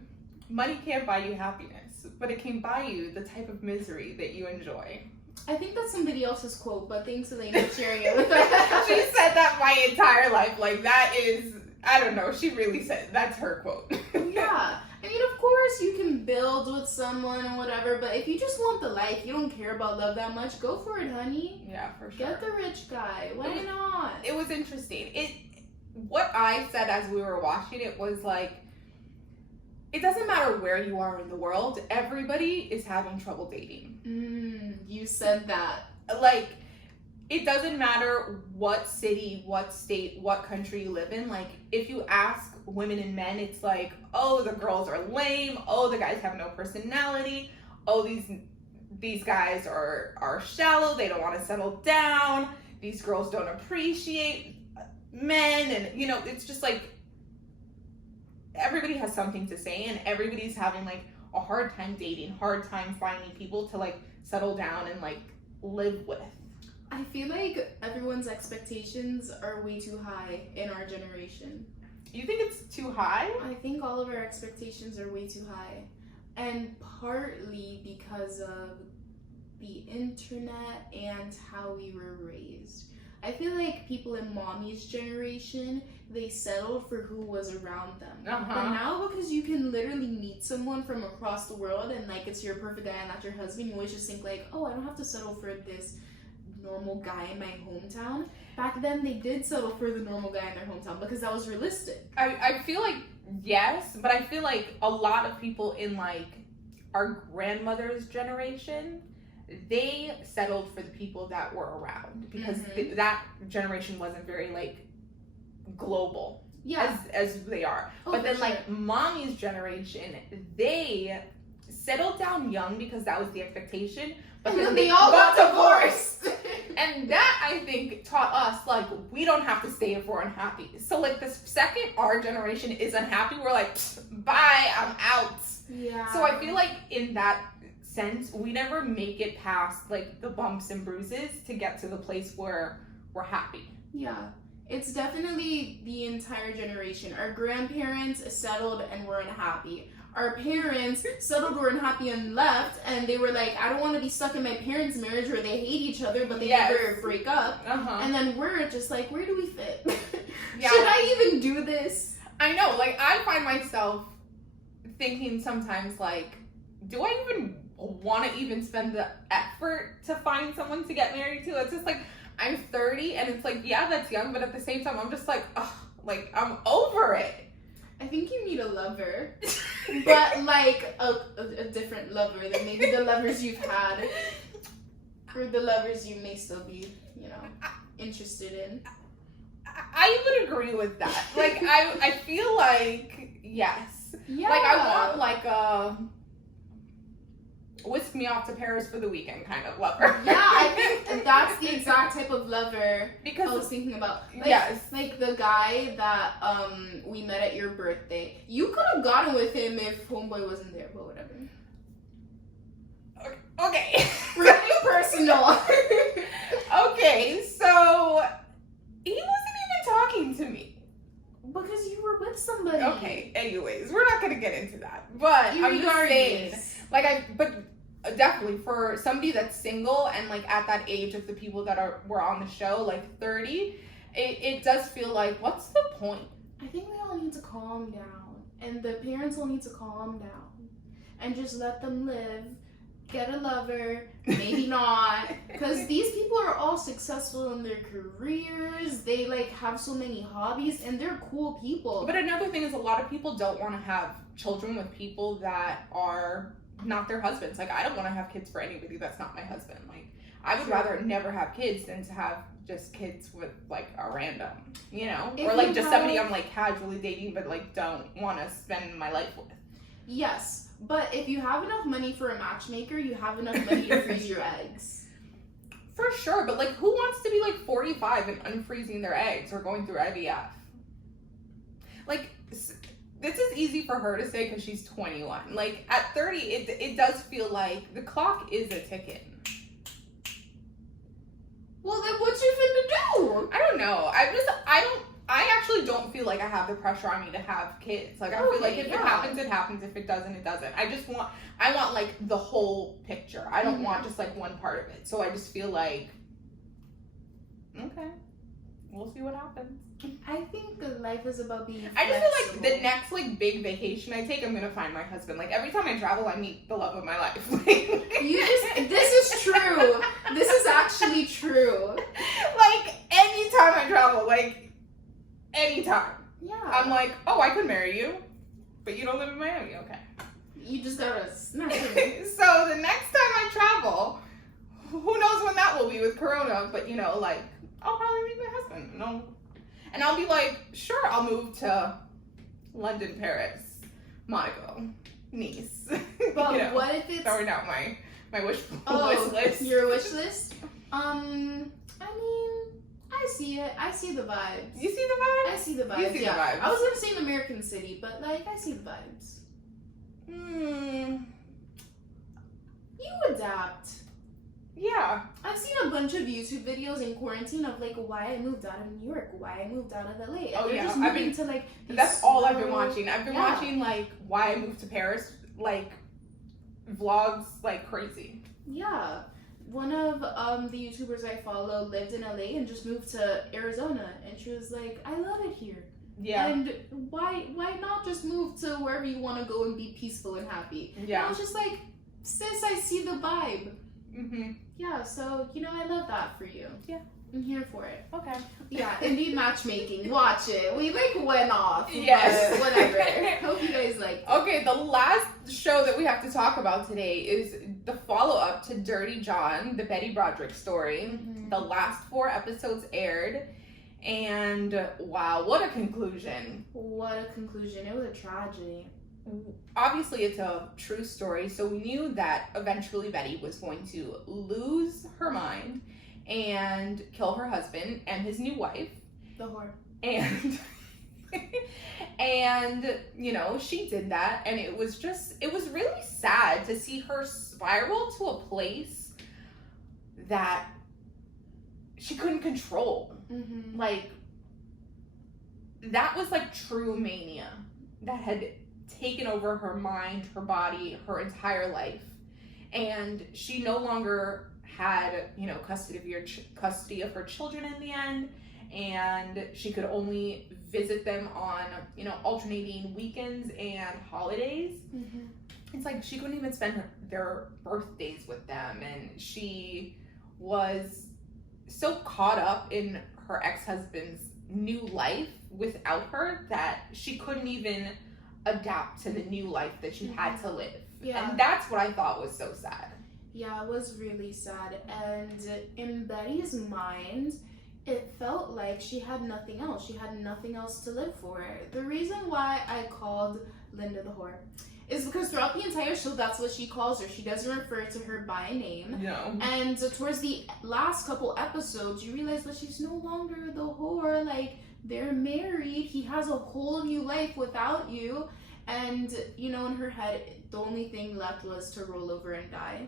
money can't buy you happiness, but it can buy you the type of misery that you enjoy. I think that's somebody else's quote, but thanks Elaine for sharing it with us. She said that my entire life. Like, that is... I don't know. She really said that's her quote. Yeah. I mean, of course you can build with someone and whatever, but if you just want the life, you don't care about love that much, go for it, honey. Yeah, for sure. Get the rich guy. Why not? It was interesting. what I said as we were watching it was like, it doesn't matter where you are in the world, everybody is having trouble dating. You said that. Like, it doesn't matter what city, what state, what country you live in. Like, if you ask women and men, it's like, oh, the girls are lame. Oh, the guys have no personality. Oh, these guys are shallow. They don't want to settle down. These girls don't appreciate men. And, you know, it's just like, everybody has something to say, and everybody's having like a hard time dating, hard time finding people to like settle down and like live with. I feel like everyone's expectations are way too high in our generation. You think it's too high? I think all of our expectations are way too high. And partly because of the internet and how we were raised. I feel like people in mommy's generation, they settled for who was around them. But now, because you can literally meet someone from across the world and like it's your perfect guy and that's your husband, you always just think like, oh, I don't have to settle for this normal guy in my hometown. Back then, they did settle for the normal guy in their hometown because that was realistic. I feel like, yes, but I feel like a lot of people in like our grandmother's generation, they settled for the people that were around because that generation wasn't very like global as they are. But then like mommy's generation, they settled down young because that was the expectation, but then they all got divorced. And that, I think, taught us like we don't have to stay if we're unhappy. So like the second our generation is unhappy, we're like, bye, I'm out. Yeah. So I feel like in that sense, we never make it past like the bumps and bruises to get to the place where we're happy. Yeah, it's definitely the entire generation. Our grandparents settled and were unhappy. Our parents settled, were unhappy, and left, and they were like, I don't want to be stuck in my parents' marriage where they hate each other but they never break up. And then we're just like, where do we fit? Should I even do this? I know, like I find myself thinking sometimes like, do I even want to even spend the effort to find someone to get married to? It's just like, I'm 30 and it's like, yeah, that's young, but at the same time I'm just like, ugh, like I'm over it. I think you need a lover, but like a different lover than maybe the lovers you've had, or the lovers you may still be, you know, interested in. I would agree with that. Like I feel like yes. Yeah. Like I want like a whisk me off to Paris for the weekend kind of lover. Yeah, I think that's the exact type of lover because I was thinking about. Like, yes. Like the guy that we met at your birthday. You could have gotten with him if homeboy wasn't there, but whatever. Okay. Really personal. Okay, so he wasn't even talking to me. Because you were with somebody. Okay, anyways, we're not gonna get into that. But I'm just saying, like but definitely for somebody that's single and like at that age of the people that were on the show, like 30, it does feel like, what's the point? I think we all need to calm down, and the parents will need to calm down and just let them live. Get a lover, maybe not, because these people are all successful in their careers. They like have so many hobbies and they're cool people. But another thing is, a lot of people don't want to have children with people that are not their husbands. Like I don't want to have kids for anybody that's not my husband. Like I would rather never have kids than to have just kids with like a random, you know, or like just somebody I'm like casually dating but like don't want to spend my life with. Yes. But if you have enough money for a matchmaker, you have enough money to freeze your eggs. For sure, but like who wants to be like 45 and unfreezing their eggs or going through IVF? Like this is easy for her to say because she's 21. Like at 30, it does feel like the clock is a ticking. Well, then what you finna do? I don't know. I actually don't feel like I have the pressure on me to have kids. Like I feel like if it happens, it happens. If it doesn't, it doesn't. I want like the whole picture. I don't want just like one part of it. So I just feel like, okay, we'll see what happens. I think life is about being flexible. I just feel like the next like big vacation I take, I'm gonna find my husband. Like every time I travel, I meet the love of my life. This is true. This is actually true. Like anytime I travel, like anytime. Yeah. I'm like, oh, I could marry you, but you don't live in Miami. Okay. You just gotta smash it. So the next time I travel, who knows when that will be with Corona, but you know, like, I'll probably meet my husband. No. And I'll be like, sure, I'll move to London, Paris, Monaco, Nice. But you know, what if it's throwing out my wish list. Your wish list? I mean, I see it. I see the vibes. You see the vibes? I see the vibes. You see the vibes. I was gonna say an American city, but like I see the vibes. You adapt. Yeah. I've seen a bunch of YouTube videos in quarantine of like why I moved out of New York, why I moved out of LA. Oh, They're yeah. just moving to like That's all I've been watching. I've been Yeah. watching like why I moved to Paris, like vlogs like crazy. Yeah. One of the YouTubers I follow lived in LA and just moved to Arizona, and she was like, I love it here. Yeah. And why not just move to wherever you want to go and be peaceful and happy? Yeah. And I was just like, sis, I see the vibe. Mhm. Yeah, so you know, I love that for you. Yeah. I'm here for it. Okay. Yeah, indie matchmaking. Watch it. We like went off. Yes. But whatever. Hope you guys like it. Okay, the last show that we have to talk about today is the follow-up to Dirty John, the Betty Broderick story. Mhm. The last 4 episodes aired, and wow, what a conclusion. What a conclusion. It was a tragedy. Obviously, it's a true story, so we knew that eventually Betty was going to lose her mind and kill her husband and his new wife. The whore. And and you know, she did that, and it was really sad to see her spiral to a place that she couldn't control. Mm-hmm. Like, that was like true mania that had taken over her mind, her body, her entire life, and she no longer had, you know, custody of her children in the end, and she could only visit them on, you know, alternating weekends and holidays. Mm-hmm. It's like she couldn't even spend their birthdays with them, and she was so caught up in her ex-husband's new life without her that she couldn't even adapt to the new life that she had to live. Yeah. And that's what I thought was so sad. Yeah, it was really sad. And in Betty's mind, it felt like she had nothing else. She had nothing else to live for. The reason why I called Linda the whore is because throughout the entire show, that's what she calls her. She doesn't refer to her by name. No. And towards the last couple episodes, you realize that she's no longer the whore. Like, they're married. He has a whole new life without you. And, you know, in her head, the only thing left was to roll over and die.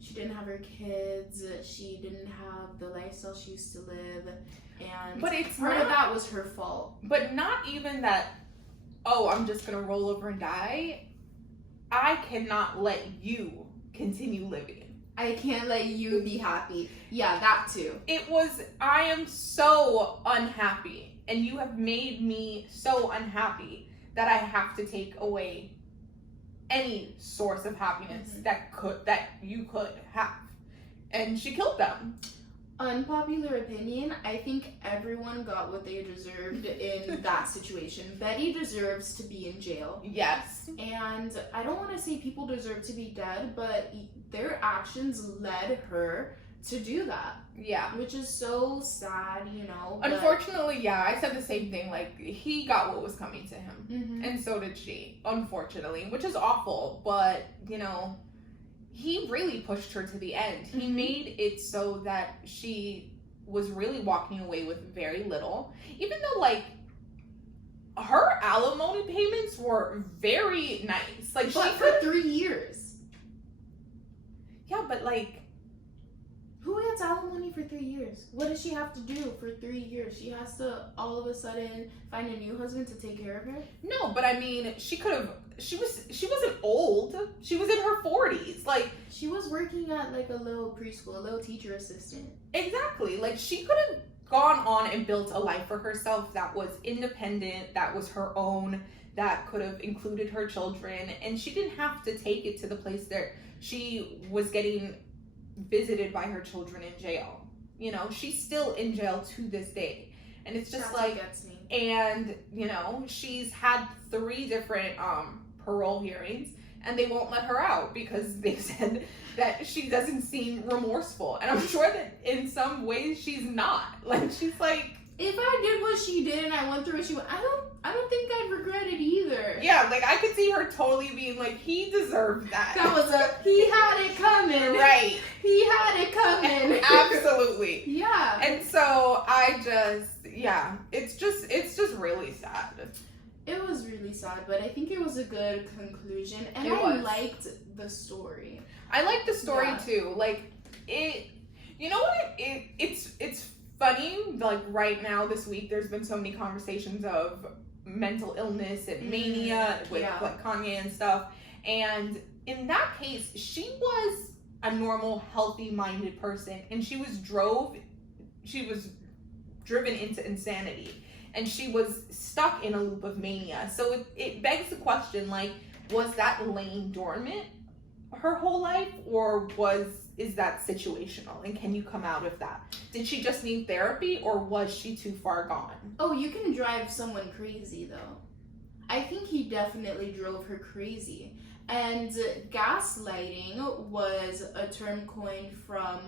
She didn't have her kids. She didn't have the lifestyle she used to live. And But it's part not, of that was her fault. But not even that, oh, I'm just going to roll over and die. I cannot let you continue living. I can't let you be happy. Yeah, that too. It was, I am so unhappy, and you have made me so unhappy that I have to take away any source of happiness that you could have. And she killed them. Unpopular opinion, I think everyone got what they deserved in that situation. Betty deserves to be in jail. Yes. And I don't want to say people deserve to be dead, but their actions led her to do that. Yeah. Which is so sad, you know. But... Unfortunately, yeah, I said the same thing. Like, he got what was coming to him. Mm-hmm. And so did she, unfortunately, which is awful. But, you know, he really pushed her to the end. He made it so that she was really walking away with very little. Even though, like, her alimony payments were very nice. Like, but she for could... 3 years. Yeah, but, like... Who gets alimony for 3 years? What does she have to do for 3 years? She has to all of a sudden find a new husband to take care of her? No, but I mean, she could have... She wasn't old. She was in her 40s. Like... She was working at, like, a little preschool, a little teacher assistant. Exactly. Like, she could have gone on and built a life for herself that was independent, that was her own, that could have included her children, and she didn't have to take it to the place that she was getting visited by her children in jail. You know, she's still in jail to this day. And it's just That's like, what gets me. and, you know, she's had 3 different parole hearings, and they won't let her out because they said that she doesn't seem remorseful. And I'm sure that in some ways she's not. Like, she's like, if I did what she did and I went through what she went, I don't think I'd regret it either. yeah, like, I could see her totally being like, he deserved that. That was he had it coming. Right. He had it coming. Absolutely. Yeah. And so I just, yeah, it's just really sad. It was really sad, but I think it was a good conclusion, and I liked the story. I like the story too. Like, it, you know what? It's funny. Like, right now, this week, there's been so many conversations of mental illness and mania with like Kanye and stuff. And in that case, she was a normal, healthy-minded person, and she was driven into insanity. And she was stuck in a loop of mania. So it begs the question, like, was that laying dormant her whole life, or is that situational? And can you come out of that? Did she just need therapy, or was she too far gone? Oh, you can drive someone crazy, though. I think he definitely drove her crazy. And gaslighting was a term coined from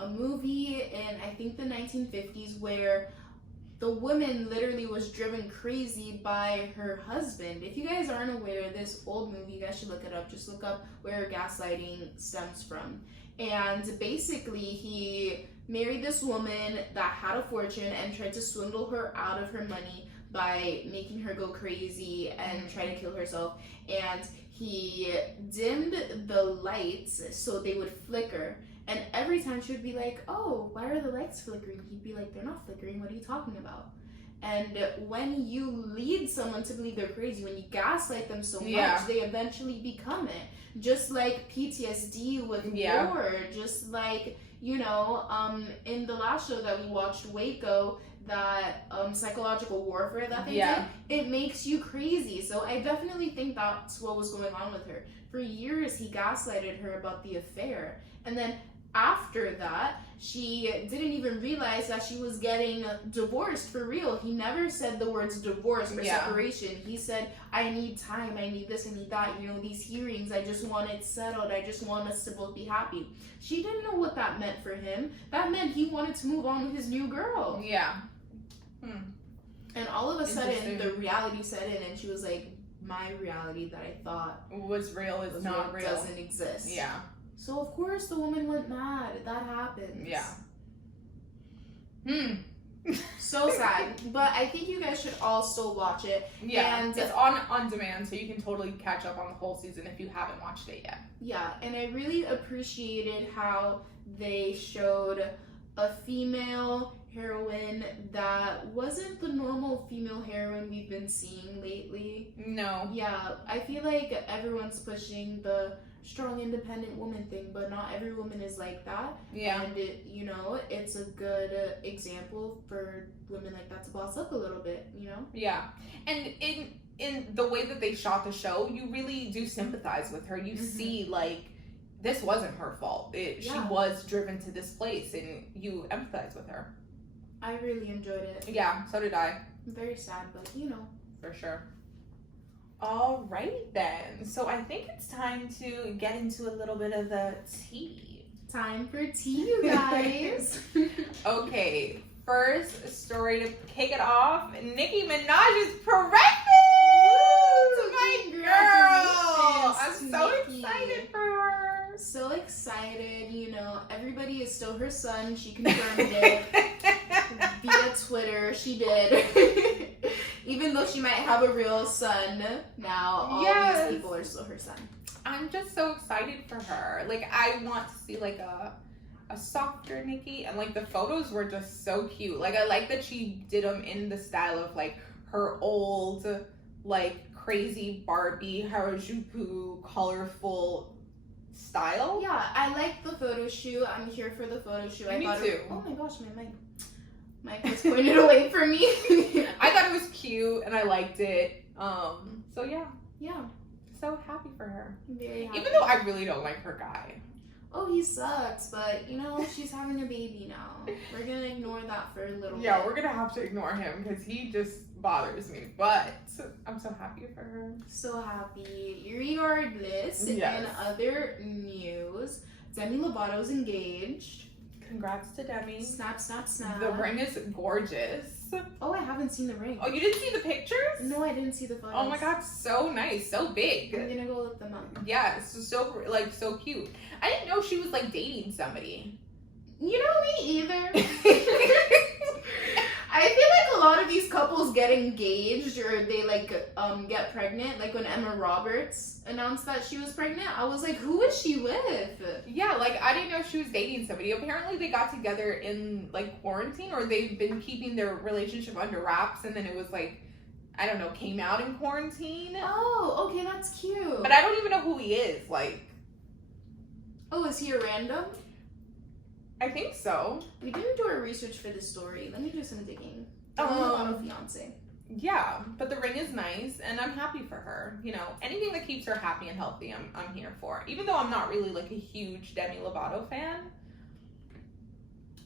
a movie in, I think, the 1950s, where the woman literally was driven crazy by her husband. If you guys aren't aware of this old movie, you guys should look it up. Just look up where gaslighting stems from. And basically, he married this woman that had a fortune and tried to swindle her out of her money by making her go crazy and try to kill herself. And he dimmed the lights so they would flicker. And every time she would be like, oh, why are the lights flickering? He'd be like, they're not flickering. What are you talking about? And when you lead someone to believe they're crazy, when you gaslight them so much, they eventually become it. Just like PTSD with war. Just like, you know, in the last show that we watched, Waco, that psychological warfare that they did, it makes you crazy. So I definitely think that's what was going on with her. For years, he gaslighted her about the affair. And then after that, she didn't even realize that she was getting divorced for real. He never said the words divorce or separation. He said, I need time, I need this, I need that. You know, these hearings, I just want it settled. I just want us to both be happy. She didn't know what that meant for him. That meant he wanted to move on with his new girl. Yeah. And all of a sudden, the reality set in, and she was like, my reality that I thought was real is not real. Doesn't exist. Yeah. So of course the woman went mad. That happens. Yeah. So sad. But I think you guys should all still watch it. Yeah. And it's on demand, so you can totally catch up on the whole season if you haven't watched it yet. Yeah, and I really appreciated how they showed a female heroine that wasn't the normal female heroine we've been seeing lately. No. Yeah, I feel like everyone's pushing the strong independent woman thing, but not every woman is like that. Yeah. And you know, it's a good example for women like that to boss up a little bit, you know? Yeah. And in the way that they shot the show, you really do sympathize with her. You see, like, this wasn't her fault. She was driven to this place, and you empathize with her. I really enjoyed it. Yeah, so did I. Very sad, but you know. For sure. Alright then. So I think it's time to get into a little bit of the tea. Time for tea, you guys. Okay, first story to kick it off. Nicki Minaj is pregnant! My girl! I'm so excited for her. So excited, you know. Everybody is still her son. She confirmed it via Twitter. She did. Even though she might have a real son now, all these people are still her son. I'm just so excited for her. Like, I want to see, like, a softer Nicki. And, like, the photos were just so cute. Like, I like that she did them in the style of, like, her old, like, crazy Barbie, Harajuku, colorful style. Yeah, I like the photo shoot. I'm here for the photo shoot. Me too. Oh my gosh, my mic was pointed away from me. I thought it was cute and I liked it. So yeah. Yeah. So happy for her. I'm very happy. Even though I really don't like her guy. oh, he sucks, but, you know, she's having a baby now. We're gonna ignore that for a little bit. Yeah, we're gonna have to ignore him because he just bothers me. But I'm so happy for her. So happy. Regardless, Yes. in other news, Demi Lovato's engaged. Congrats to Demi. Snap, snap, snap. The ring is gorgeous. Oh, I haven't seen the ring. Oh, you didn't see the pictures? No, I didn't see the photos. Oh my god, so nice, so big. I'm gonna go look them up. Yeah, it's so like so cute. I didn't know she was like dating somebody. You know, me either. I feel like a lot of these couples get engaged or they like get pregnant. Like when Emma Roberts announced that she was pregnant, I was like, who is she with? Yeah, like I didn't know she was dating somebody. Apparently they got together in like quarantine, or they've been keeping their relationship under wraps, and then it was like, I don't know, came out in quarantine. Oh, okay, that's cute. But I don't even know who he is. Like, oh, is he a random? I think so. We didn't do our research for this story. Let me do some digging. Fiance. Yeah, but the ring is nice, and I'm happy for her. You know, anything that keeps her happy and healthy, I'm here for. Even though I'm not really like a huge Demi Lovato fan.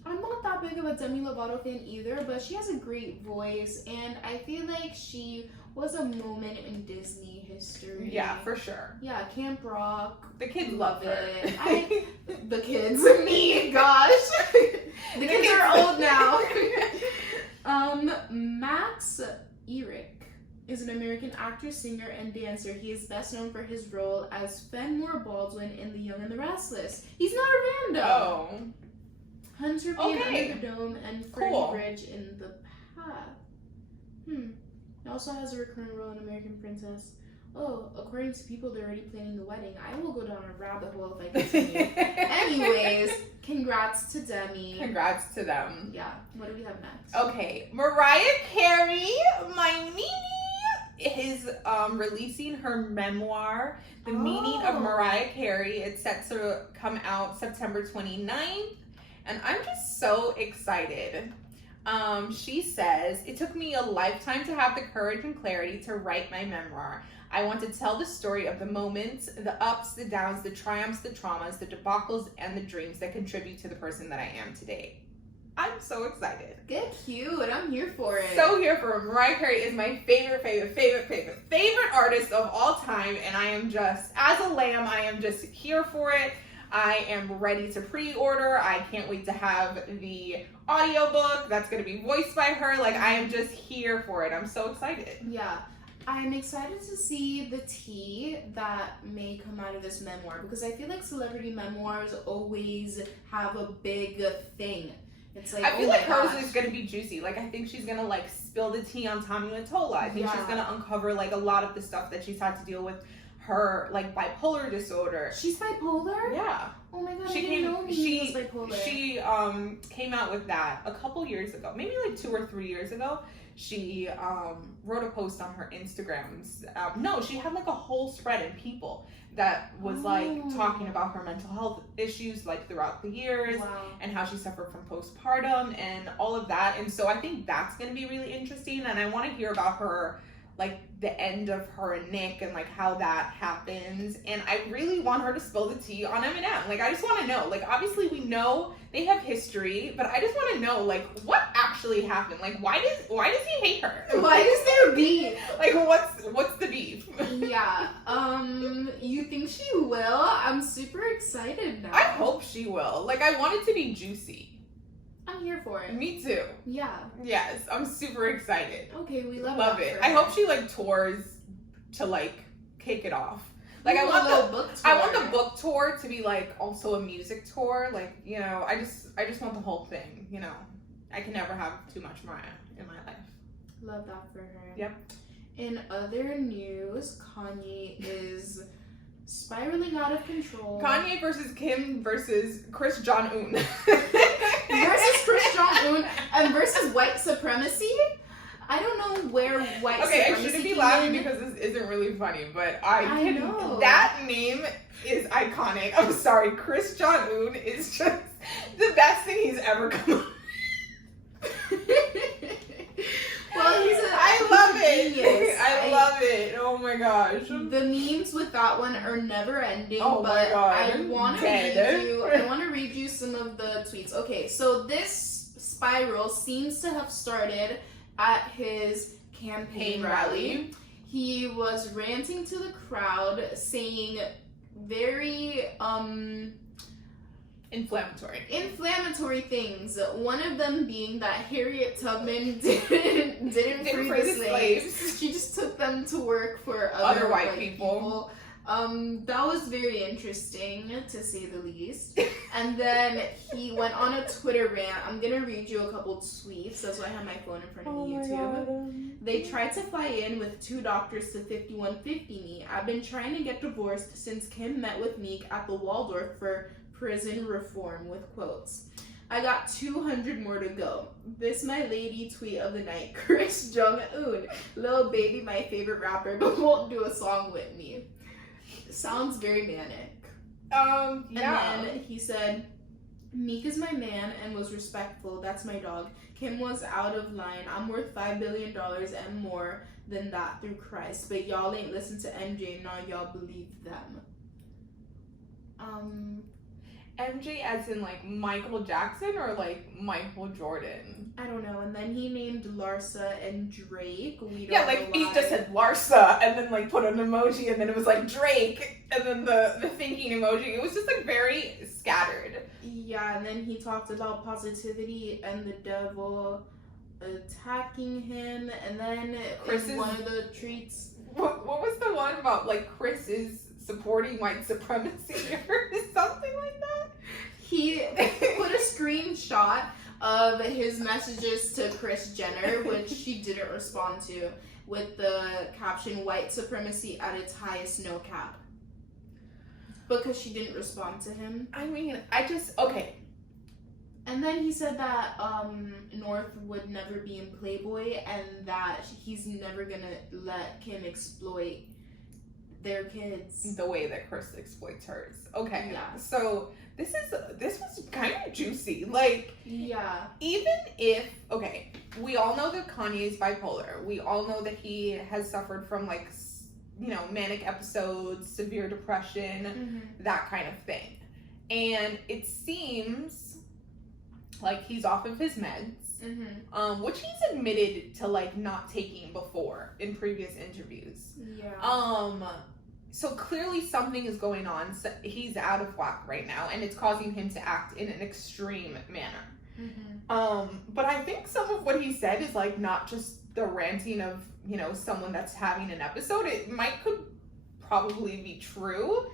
I'm not that big of a Demi Lovato fan either, but she has a great voice, and I feel like she was a moment in Disney history. Yeah, for sure. Yeah, Camp Rock. The kids love her. The kids, me, gosh. The kids are old now. Max Eric is an American actor, singer, and dancer. He is best known for his role as Fenmore Baldwin in The Young and the Restless. He's not a random. Oh. Hunter Bean Under the Dome and Freddie Cool. Bridge in The Path. He also has a recurring role in American Princess. Oh, according to people, they're already planning the wedding. I will go down a rabbit hole if I continue. Anyways, congrats to Demi. Congrats to them. Yeah. What do we have next? Okay, Mariah Carey, my Mimi, is releasing her memoir, The Meaning of Mariah Carey. It's set to come out September 29th, and I'm just so excited. She says, it took me a lifetime to have the courage and clarity to write my memoir. I want to tell the story of the moments, the ups, the downs, the triumphs, the traumas, the debacles, and the dreams that contribute to the person that I am today. I'm so excited. Get cute. I'm here for it. So here for it. Mariah Carey is my favorite artist of all time, and I am just, as a lamb, I am just here for it. I am ready to pre-order. I can't wait to have the audiobook that's going to be voiced by her. Like, I am just here for it. I'm so excited. Yeah. I'm excited to see the tea that may come out of this memoir, because I feel like celebrity memoirs always have a big thing. It's like, I feel like hers is going to be juicy. Like, I think she's going to, like, spill the tea on Tommy Mottola. I think she's going to uncover, like, a lot of the stuff that she's had to deal with. Her, like, bipolar disorder. She's bipolar? Yeah. Oh my god, I didn't know she was bipolar. She came out with that a couple years ago, maybe like 2 or 3 years ago. She wrote a post on her Instagrams. No, she had like a whole spread of people that was like talking about her mental health issues like throughout the years. Wow. And how she suffered from postpartum and all of that. And so I think that's going to be really interesting, and I want to hear about her, like the end of her and Nick and like how that happens. And I really want her to spill the tea on Eminem. Like, I just want to know, like, obviously we know they have history, but I just want to know, like, what actually happened? Like, why does he hate her? Why is there beef? Like, what's the beef? Yeah. You think she will? I'm super excited now. I hope she will. Like, I want it to be juicy. I'm here for it. Me too. Yeah. Yes, I'm super excited. Okay, we love it. I hope she like tours to like kick it off. Like, I want the book tour to be like also a music tour. Like, you know, I just want the whole thing. You know, I can never have too much Mariah in my life. Love that for her. Yep. In other news, Kanye is spiraling out of control. Kanye versus Kim versus Chris Jong-un. Versus Chris Jong-un and versus white supremacy. I don't know where white supremacy I shouldn't be laughing because this isn't really funny, but I know. That name is iconic. I'm sorry, Chris Jong-un is just the best thing he's ever come up with. Well, I love it. Genius. I love it. it. Oh my gosh. The memes with that one are never ending. Oh my but God. I want to read you some of the tweets. Okay, so this spiral seems to have started at his campaign rally. He was ranting to the crowd, saying very inflammatory things. One of them being that Harriet Tubman didn't free the slaves. She just took them to work for other white people. That was very interesting, to say the least. And then he went on a Twitter rant. I'm gonna read you a couple tweets. That's why I have my phone in front of me, YouTube. They tried to fly in with 2 doctors to 5150 me. I've been trying to get divorced since Kim met with Meek at the Waldorf for prison reform, with quotes. I got 200 more to go. This my lady tweet of the night. Chris Jong-un. Lil Baby, my favorite rapper, but won't do a song with me. Sounds very manic. Yeah. And then he said, Meek is my man and was respectful. That's my dog. Kim was out of line. I'm worth $5 billion and more than that through Christ. But y'all ain't listen to MJ, now y'all believe them. MJ as in like Michael Jackson or like Michael Jordan? I don't know. And then he named Larsa and Drake. We don't Yeah, like he just said Larsa and then like put an emoji and then it was like Drake and then the thinking emoji. It was just like very scattered. Yeah, and then he talked about positivity and the devil attacking him, and then one of the treats. What was the one about like Chris is supporting white supremacy or something like that? He put a screenshot of his messages to Kris Jenner, which she didn't respond to, with the caption, white supremacy at its highest, no cap. Because she didn't respond to him. I mean, okay. And then he said that North would never be in Playboy and that he's never gonna let Kim exploit their kids the way that Chris exploits hers. Okay. Yeah. So this was kind of juicy. Like, yeah. Even if, okay, we all know that Kanye is bipolar. We all know that he has suffered from like, you know, manic episodes, severe depression, that kind of thing. And it seems like he's off of his meds, which he's admitted to like not taking before in previous interviews. Yeah. So clearly something is going on. So he's out of whack right now, and it's causing him to act in an extreme manner. But I think some of what he said is like not just the ranting of, you know, someone that's having an episode. It could probably be true,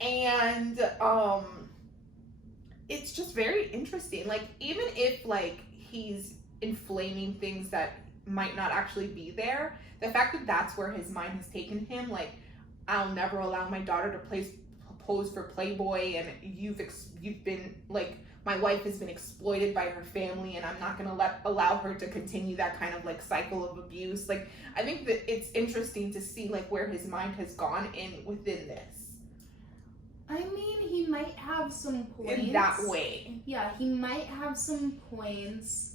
and it's just very interesting. Like, even if like he's inflaming things that might not actually be there, the fact that that's where his mind has taken him, like, I'll never allow my daughter to pose for Playboy, and you've been like, my wife has been exploited by her family, and I'm not gonna allow her to continue that kind of like cycle of abuse. Like, I think that it's interesting to see like where his mind has gone within this. I mean, he might have some points. In that way. Yeah, he might have some points.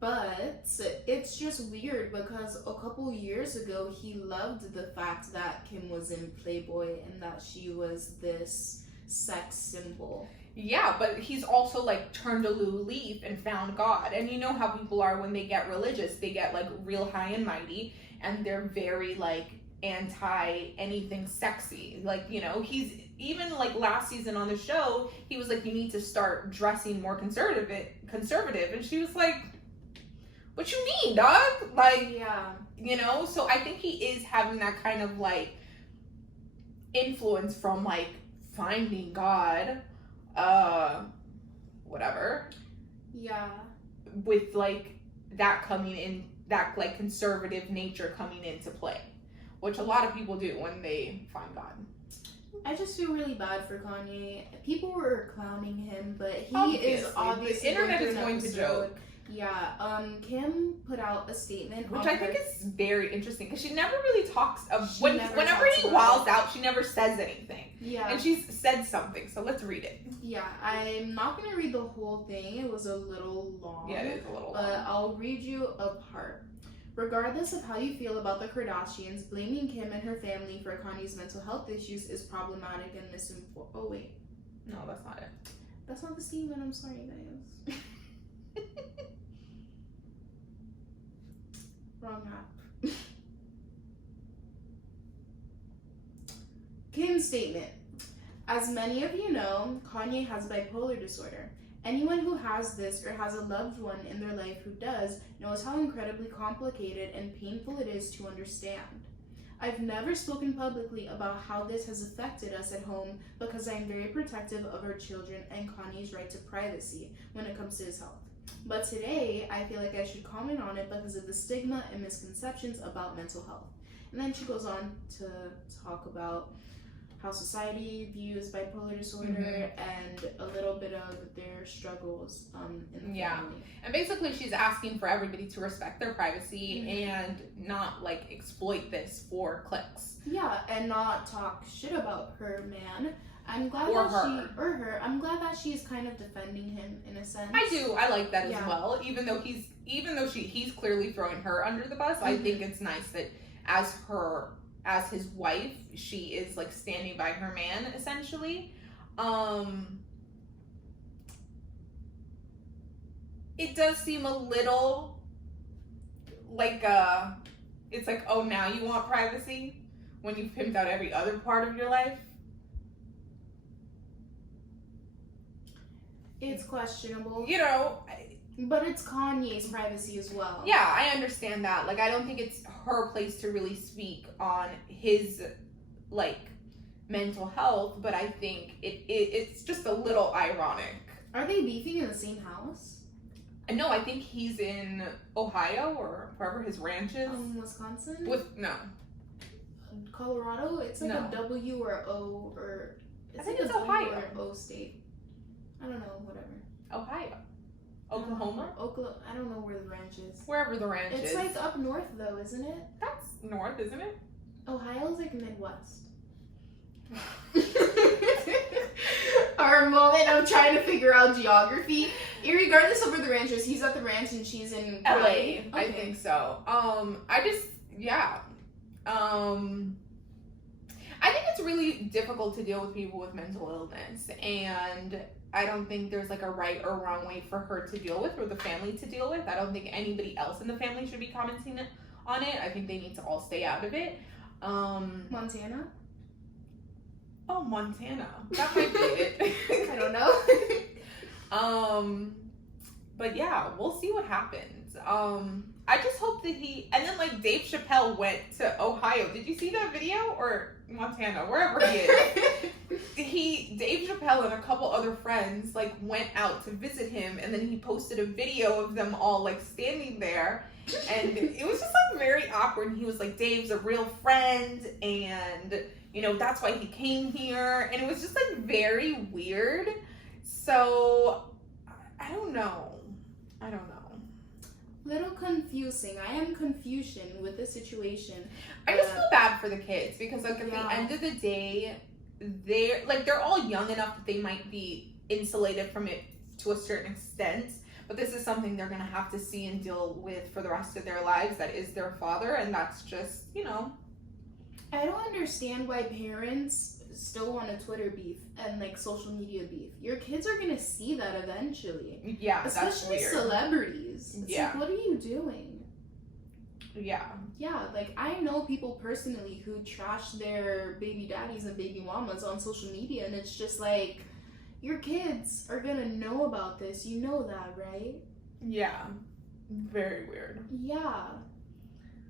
But it's just weird because a couple years ago he loved the fact that Kim was in Playboy and that she was this sex symbol. Yeah, but he's also like turned a new leaf and found God. And you know how people are when they get religious, they get like real high and mighty, and they're very like anti anything sexy. Like, you know, he's even like last season on the show, he was like, you need to start dressing more conservative. And she was like, what you mean, dog? Like, yeah, you know? So I think he is having that kind of like influence from like finding God, whatever. Yeah. With like that coming in, that like conservative nature coming into play, which a lot of people do when they find God. I just feel really bad for Kanye. People were clowning him, but he is obviously the internet is going to joke. Yeah, Kim put out a statement, which I think is very interesting because she never really talks of whenever he wilds out, she never says anything. Yeah, and she's said something, so let's read it. Yeah, I'm not gonna read the whole thing. It was a little long. Yeah, it is a little long. But I'll read you a part. Regardless of how you feel about the Kardashians, blaming Kim and her family for Kanye's mental health issues is problematic and misinformed. Oh, wait. No, that's not it. That's not the statement. I'm sorry, guys. Wrong app. Kim's statement. As many of you know, Kanye has bipolar disorder. Anyone who has this or has a loved one in their life who does knows how incredibly complicated and painful it is to understand. I've never spoken publicly about how this has affected us at home because I am very protective of our children and Kanye's right to privacy when it comes to his health. But today, I feel like I should comment on it because of the stigma and misconceptions about mental health. And then she goes on to talk about how society views bipolar disorder and a little bit of their struggles in the family. And basically she's asking for everybody to respect their privacy and not like exploit this for clicks. Yeah, and not talk shit about her man. I'm glad I'm glad that she's kind of defending him in a sense. I like that as well. Even though he's clearly throwing her under the bus, I think it's nice that as his wife, she is like standing by her man essentially. It does seem a little like it's like, oh, now you want privacy when you've pimped out every other part of your life. It's questionable. You know, but it's Kanye's privacy as well. Yeah, I understand that. Like, I don't think it's her place to really speak on his, like, mental health, but I think it's just a little ironic. Are they beefing in the same house? No, I think he's in Ohio or wherever his ranch is. Wisconsin? No. Colorado? It's like a W or a O, or I think it's Ohio. Or an O state. I don't know, whatever. Ohio. Oklahoma? I don't know where the ranch is. Wherever the ranch is. It's like up north though, isn't it? That's north, isn't it? Ohio's like Midwest. Our moment of trying to figure out geography. Irregardless of where the ranch is, he's at the ranch and she's in LA. Okay. I think so. I think it's really difficult to deal with people with mental illness, and I don't think there's like a right or wrong way for her to deal with or the family to deal with. I don't think anybody else in the family should be commenting on it. I think they need to all stay out of it. Montana? Oh, Montana. That might be it. I don't know. But yeah, we'll see what happens. I just hope that and then like Dave Chappelle went to Ohio. Did you see that video? Or Montana, wherever he is. Dave Chappelle and a couple other friends like went out to visit him, and then he posted a video of them all like standing there, and it was just like very awkward. And he was like, Dave's a real friend, and you know, that's why he came here, and it was just like very weird. So I don't know. Little confusing. I am confusion with the situation. I just feel bad for the kids because like at the end of the day, they're all young enough that they might be insulated from it to a certain extent, but this is something they're gonna have to see and deal with for the rest of their lives. That is their father, and that's just, you know. I don't understand why parents still want a Twitter beef and like social media beef. Your kids are gonna see that eventually. Yeah, especially that's weird. Celebrities. It's like, what are you doing? Yeah. Yeah, like I know people personally who trash their baby daddies and baby mamas on social media, and it's just like, your kids are gonna know about this. You know that, right? Yeah. Very weird. Yeah.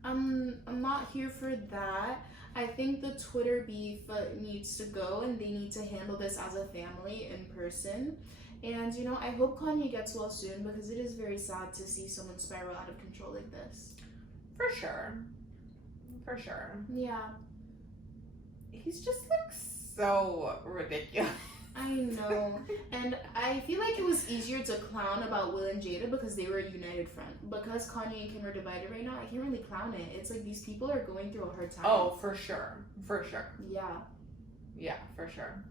I'm not here for that. I think the Twitter beef needs to go, and they need to handle this as a family in person. And, you know, I hope Kanye gets well soon, because it is very sad to see someone spiral out of control like this. For sure. Yeah. He's just like so ridiculous. I know. And I feel like it was easier to clown about Will and Jada because they were a united front. Because Kanye and Kim are divided right now, I can't really clown it. It's like these people are going through a hard time. Oh, for sure. Yeah. Yeah, for sure.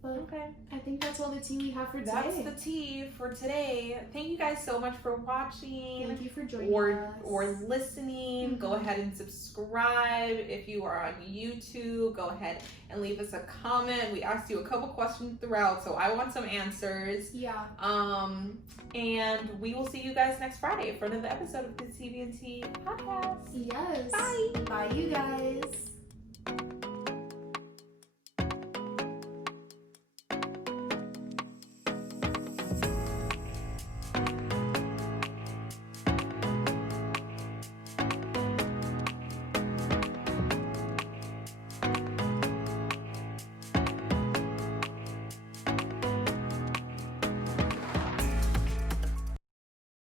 But Okay. I think that's all the tea we have for today. That's the tea for today. Thank you guys so much for watching. Thank you for joining us. Or listening. Go ahead and subscribe. If you are on YouTube, go ahead and leave us a comment. We asked you a couple questions throughout, so I want some answers. Yeah. And we will see you guys next Friday for another episode of the TV&T podcast. Yes. Bye. Bye, you guys.